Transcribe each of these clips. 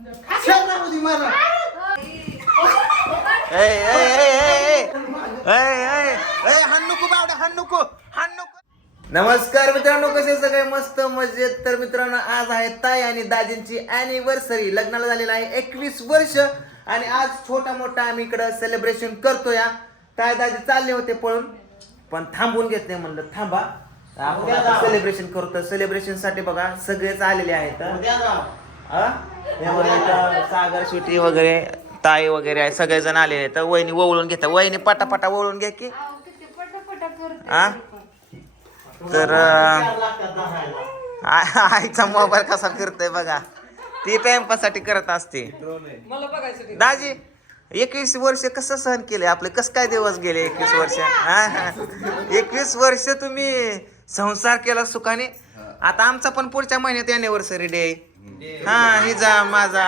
शेणामध्ये मारा. ए, ए, नको नको नको नमस्कार मित्रांनो कसे सगळे? मस्त मजेत. तर मित्रांनो आज आहे ताई आणि दाजींची अॅनिव्हर्सरी लग्नाला झालेलं आहे एकवीस वर्ष आणि आज छोटा मोठा आम्ही इकडं सेलिब्रेशन करतो या ताई दाजी चालले होते पळून पण थांबून घेत नाही म्हणलं. थांबा. सेलिब्रेशन करतो. सेलिब्रेशनसाठी बघा सगळेच आलेले आहेत. हा? सागर शिटी वगैरे ताई वगैरे आहे सगळेजण आलेले तर वहिनी वळून घेतात वहिनी पटापटा वळून घ्या की. हा? तर आईचा मोबाईल कसा फिरतोय बघा. ती टाइमपास करत असते. दाजी एकवीस वर्ष कसं सहन केले? आपले कस काय दिवस गेले एकवीस वर्ष? एकवीस वर्ष तुम्ही संसार केला सुखाने. आता आमचा पण पुढच्या महिन्यात अॅनिव्हर्सरी डे आहे. हा हिजा माझा.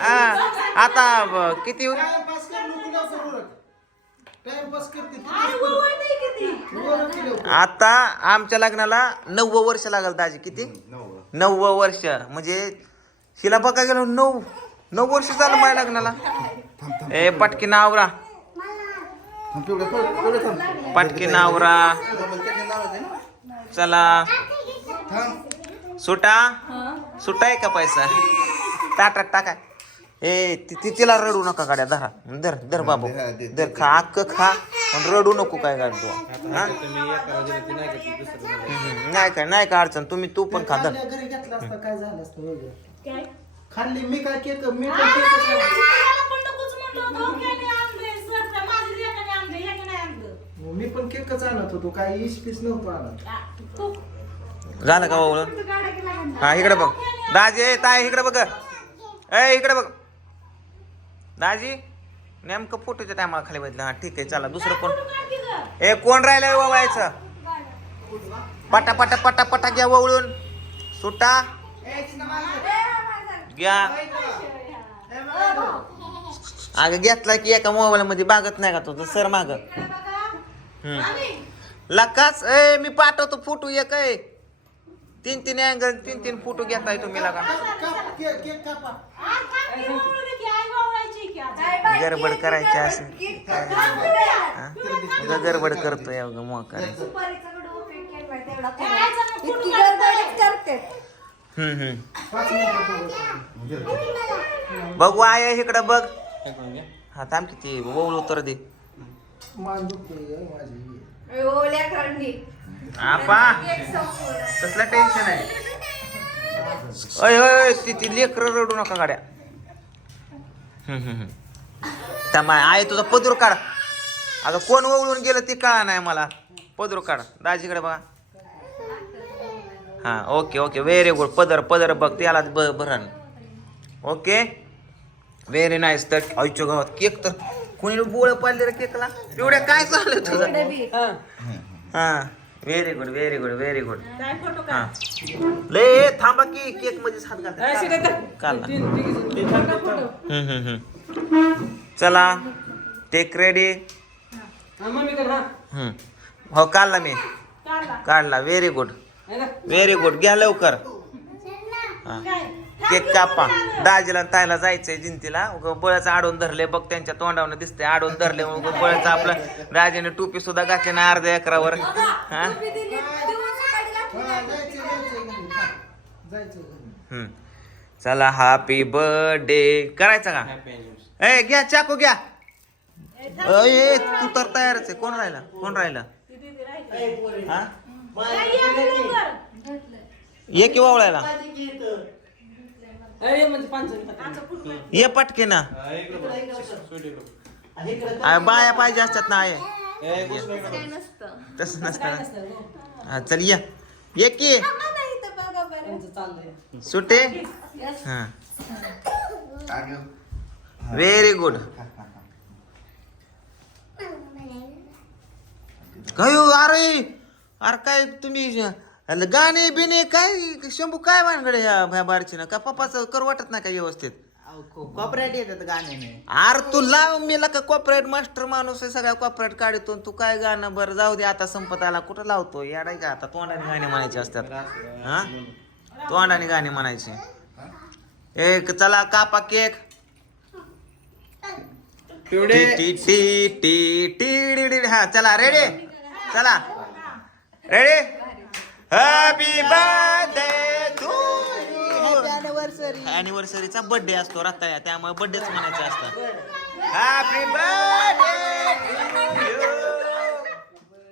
हा आता ब- किती टाइमपास कर, नको लवकर उरक. टाइमपास करते, ती? उरक की लवकर. आता आमच्या लग्नाला नव्वद वर्ष लागल दाजी किती? नव्वद वर्ष. म्हणजे हिला बघा गेलो नऊ नऊ वर्ष झालं माझ्या लग्नाला. ए पटकी नावरा थांब, थांब. पटकी नावरा चला. थांब. सुटा? सुटा आहे का पैसा? टाटा टाका. ए ति- ति- तिला रडू नका गाड्या धरा. धर धर बाबू. धर खा अक्क खा. पण रडू नको काय गाडी तू. हा? हम्म, नाही काय नाही का अडचण? तुम्ही तू पण खा धर. खाल्ल्या घरी घेतला असता काय झालं असतं वेगळं? खाल्ली मी काय केक मी पण केकच लावला. मी पण केकच आणत होतो काय इश पीस नव्हतो आणत. झालं का बाबू हा इकडे बघ. दाजी ए, ताय इकडे बघ. ए इकडे बघ. दाजी नेमकं फोटोच्या टायमाला खाली बघितलं. हा ठीक आहे चला दुसरं कोण? ए कोण राहिलंय हो ववायचं पटा पटा पटा पटा घ्या वळून. सुटा. घ्या. अगं घेतला की एका मोबाईल मध्ये बागत नाही का तो? सर माग. लकाच ए मी पाठवतो फोटो एक आहे तीन तीन अँगल तीन तीन फोटो घेताय तुम्ही लगा. गडबड करायची असेल. गडबड करतोय बघू आहे इकडं बघ. हा थांब किती ओवळ उत्तर दे. आपा कसलं टेन्शन आहे? अय अय ती ती लेकर रडू नका गाड्या. थांबा आहे तुझा पदूर काढ. अगं कोण ओवळून गेलं ते कळा नाही मला. पदूर काढ. दाजीकडे बघा. हा ओके ओके. व्हेरी गुड पदर पदर बघ. त्याला ब भरण. ओके? व्हेरी नाईस तर आईच्या गावात केक तर कोणी बोळ पाडले रे केकला? एवढ्या काय चाललं तुझं? हा. Very good very good very good हा. ले थांबा की केक मध्येच हात घालता काल हम्म हम्म हम्म. चला. टेक रेडी हो. काढला मी. काढला व्हेरी गुड व्हेरी गुड घ्या लवकर. हा. केक कापा दाजीला आणि ताईला जायचंय जिंतीला. बळच आडून धरले बघ त्यांच्या तोंडावनं दिसते आडून धरले मग बळच आपलं राजाने टोपी सुद्धा घातली ना अर्ध्या एकरावर. हा? हा. चला हॅपी बर्थडे करायचा का? ए घ्या चाकू घ्या. अय तू तर तयारच आहे. कोण राहिला? कोण राहिला? हा? ये वावळायला ये पटके ना. बाया पाहिजे असतात ना तसं नसतं. ना. हा. चल ये. ये की. सुटे? हा. व्हेरी गुड काय हो, अरे? अरे काय तुम्ही अल गाणे बिणे काय शंभू काय भानगडे ह्या ह्या बारची ना? का पप्पाचं कर वाटत नाही का व्यवस्थित? कॉपरेट येतात गाण्याने. अरे तू लाव मी का कॉपरेट मास्टर माणूस आहे सगळ्या कॉपरेट काढतो तू काय गाणं? बरं जाऊ दे आता संपत आला. कुठं लावतो? याडाय का आता? तोंडाने गाणे म्हणायचे असतात. हा? तोंडाने गाणे म्हणायचे. एक चला कापा केक. टी टी टी टी डी डी हा चला रेडी चला. रेडी हॅपी बर्थडे टू अॅनिव्हर्सरीचा बर्थडे असतो रत्ताया त्यामुळे बर्थडेच म्हणायचे असतात. Happy birthday to you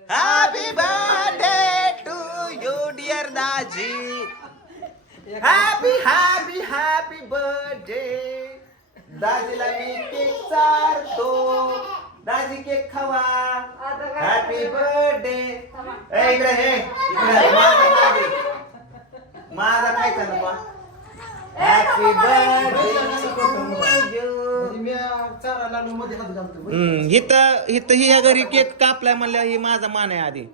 happy birthday to you dear Daji happy happy happy birthday दाजीला मी केक चारतो. दाजी केक खावा हॅपी बर्थडे इकडे हे इकडे माझा काय चालू हॅपी बर्थडे म्हणजे मी चारा लावून मध्ये हात घालतो हिथं हिथं ही या घरी केक कापलाय म्हणल्या ही माझा मान आहे आधी.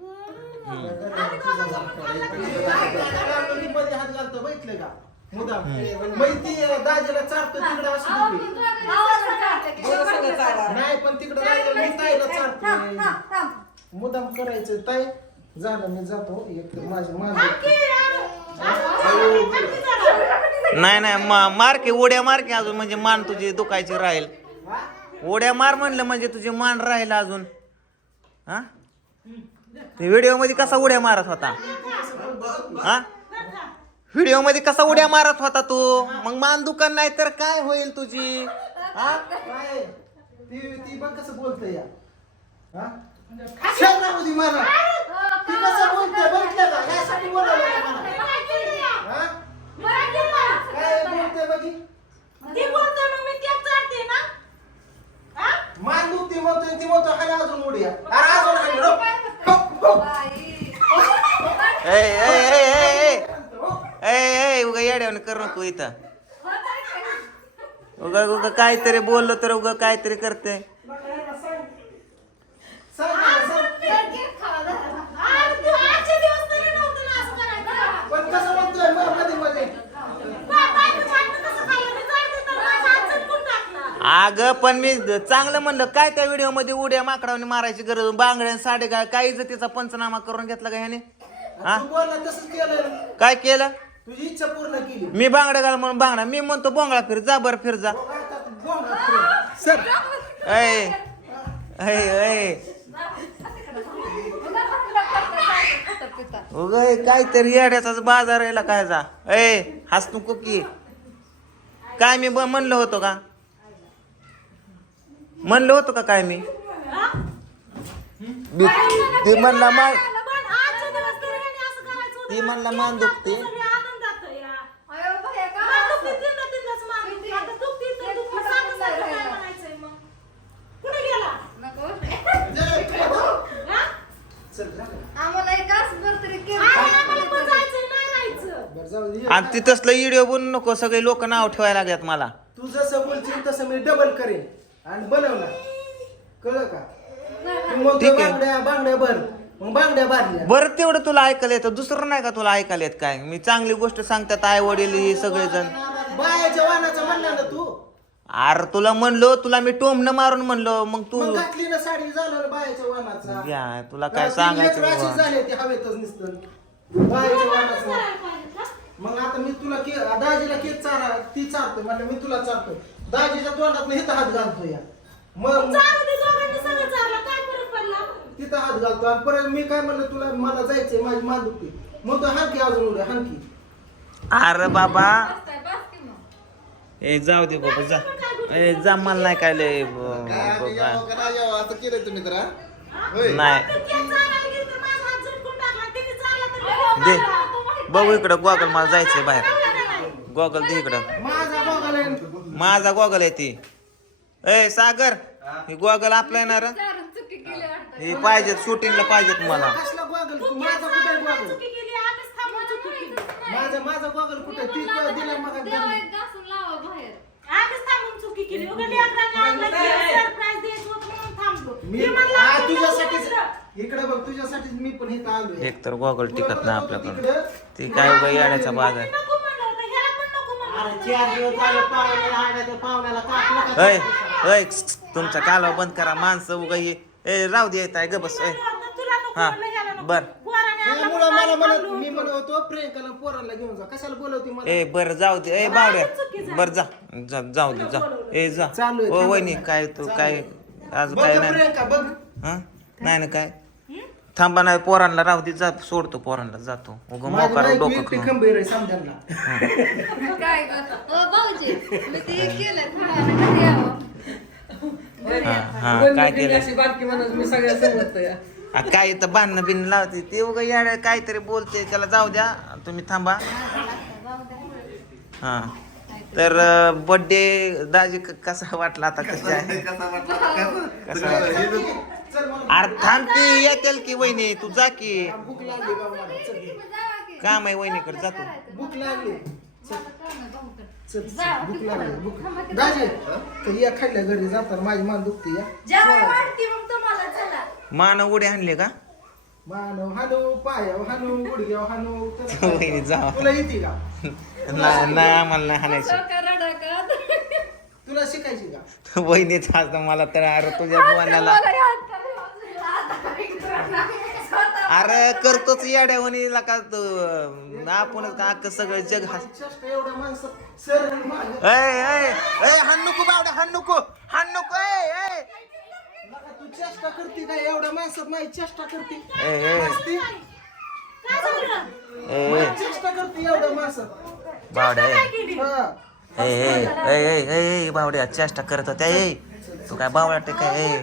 मध्ये हात घालतो बघितलं का? मुदाम मग ती दाजीला चारतो तिकडे असतो नाही पण तिकडे दाजीला मी ताईला चारतो. मुदाम करायचं ताई झालं मी जातो. एक तर माझी माझं नाही नाही मा- मार की उड्या मार की अजून म्हणजे मान तुझी दुखायची राहील. उड्या मार म्हणलं म्हणजे तुझी मान राहील अजून. हा? ते व्हिडिओमध्ये कसा उड्या मारत होता? हा? व्हिडिओमध्ये कसा उड्या मारत होता तू? मग मान दुकान नाही तर काय होईल तुझी? हा? काय ती ती बघ कसं बोलतंय या? हा? शर्मा होती मला ती कसं बोलतंय? बघितलं का? यासाठी बोलावलं का मला? हा? काय बोलतंय बघी मान दुखते म्हणतोय ती म्हणतो हाय अजून उड्या अरे अजून हाय रो. हो, हो. ए ए ए ए ए उगा येड्यावर करू नको इथं. उगा उगा काहीतरी बोललो तर उगा काहीतरी करते अगं पण मी चांगलं म्हणलं काय त्या व्हिडिओमध्ये उड्या माकडावने मारायची गरज बांगड्या साडे काय काय इज्जतीचा पंचनामा करून घेतला का ह्याने? हा. काय केलं? तुझी इच्छा पूर्ण केली. मी बांगड्या घाल म्हणून बांगडा. मी म्हणतो बोंगळा फिर जा बर फिर जा. आता तू. सर. ऐ. ऐ ऐ. उगा काहीतरी येड्याचाच बाजार यायला काय जा. ए हस नको की. काय मी ब- म्हणलं होतो का? म्हणलं होतं का काय मी? मी- ते म्हणला मान ती म्हणला मान दुखते चल जा. आम्हाला एक असं तरी बरं जाऊ दे. आणि ती तसलं व्हिडिओ बनवू नको सगळे लोक नाव ठेवायला लागतात मला. तू जसं बोलशील तसं मी डबल करेन. आणि बनवणार. कळलं का? तू म्हणतो ठीक आहे. बांगड्या बांगड्या भर. मग बांगड्या भरल्या बरं तेवढं तुला ऐकायला येतं. दुसरं नाही का तुला ऐकायला येत काय? मी चांगली गोष्ट सांगतात आई वडील हे सगळेजण. बायाच्या वाहनाचं म्हणलं ना तू? अरे तुला म्हणलो तुला मी टोमनं मारून म्हणलो. मग तू मग घातली ना साडी झालं बायाच्या वाहनाचा या, तुला काय सांगायचं लेकरं अशीच बाबा? झाले ते हवेतच नुसतं. बायाच्या वाहनाचं मग आता मी तुला के दाजीला केक चारा ती चारतो म्हणजे मी तुला चारतो दाजीच्या तोंडात मी इथं हात घालतो या. मग तिथं हात घालतो आणि परत मी काय म्हणलं तुला मला जायचंय माझी मान दुखते मग तो हानकी अजून उड्या हानकी अरे बाबा. ए जाऊ दे बाबा जा. ए जा मला नाही काय लय ब- ब- असं केलंय तुम्ही तर नाही. दे. बघू इकडं गॉगल मला जायचंय बाहेर. गॉगल दे इकडं. माझा बघायला माझा गॉगल आहे ती. ए सागर ही? गॉगल आपला येणार चुकी केली वाटतं हे पाहिजेत शूटिंगला पाहिजेत मला. कसला गॉगल तू माझा कुठे गॉगल माझा माझा गॉगल कुठे ती काय दिला मग देवा एक घासून लावा बाहेर मी आ, तुझ्यासाठीच इकडे बघ तुझ्यासाठीच मी पण इथं आलोय. एक तर गॉगल टिकत नाही आपल्याकडं ती काय उगा येण्याचा बाजार. अरे चार दिवस झाले पाहुण्याला हाडायचं पाहुण्याला कापलं का? ऐ ऐ तुमचा कालवा बंद करा माणसं उगा ये. ए राहू दे येत आहे ग बस ऐ. हा बर. त्यामुळं मला म्हणत मी म्हणत होतो प्रियंकाला पोरांना घेऊन जा. कशाला बोलवते मला? ए बर जाऊ दे. ए बावड्या. बर जा. जा- जाऊ दे जा. ए जा. चालू आहे, ओ थांबा. वहिनी काय तू काय? आज बघ काय नाही? प्रियंका बघ. हा? नाही ना काय? थांबा नाही पोरांना राहू दे जा सोडतो पोरांना जातो. उग मोकार डोकं खाऊन. खंबीर आहे काय ग? ओ भाऊजी मी ते केलं थांबा कधी यावं. हा हा काय केलं अशी बातमी म्हणून मी सगळ्या समजतोय आ, काय तर बांधणं बिन लावते? ते उगा याड्या काहीतरी बोलते त्याला जाऊ द्या तुम्ही थांबा. हा तर बर्थडे दाजी क- कसा वाटला आता? कसा आहे? कसा वाटला? मला अरे थांब की येतील की वहिनी तू जा की. भूक लागली बाबा मला. चल काम आहे वहिनीकडे जातो भूक लागली. चल. चल चल, भूक लागली. भूक. दाजी तर या खाल्ल्या घरी जाताना माझी मान दुखते या. मान उडे आणले का? मानव हानू पायाव हानू गुडघ्याव हानू वहिनी जा. तुला येते का? नाही नाही, आम्हाला नाही हाणायचं. तुला शिकायची का? वहिनीच आज मला तर अरे तुझ्या मनाला अरे करतोच येड्या वहिनीला का तू. आपणच का अख्खं सगळं जग हस चेष्टा एवढ्या माणसं सर माझ्या ऐ ऐ ऐ हाण नको बावड्या हाण नको हाण नको ऐ ऐ. नका तू चेष्टा करते का एवढ्या माणसात माझी चेष्टा करते. ए, ए. हसते? ऐ ऐ. चेष्टा करते एवढ्या माणसात. बावड्या ऐ. हा. ऐ ऐ ऐ ऐ ऐ बावड्या चेष्टा करत होत्या ऐ. तू काय बावड्या ते काय ऐ.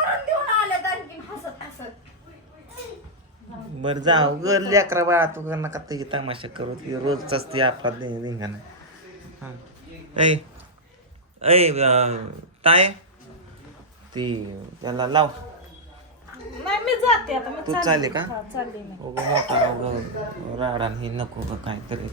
बर जाऊ. ग लेकरा बाळा तू का नका ते तमाशा करू. ती रोजचाच ते आपला धिंगाणा. हा. ऐ ऐ ताय ती त्याला लाव. नाही मी जाते आता. मी तू चालले. का? हा, चालले मी. उग मोठा उग राडा हे नको ग काहीतरी.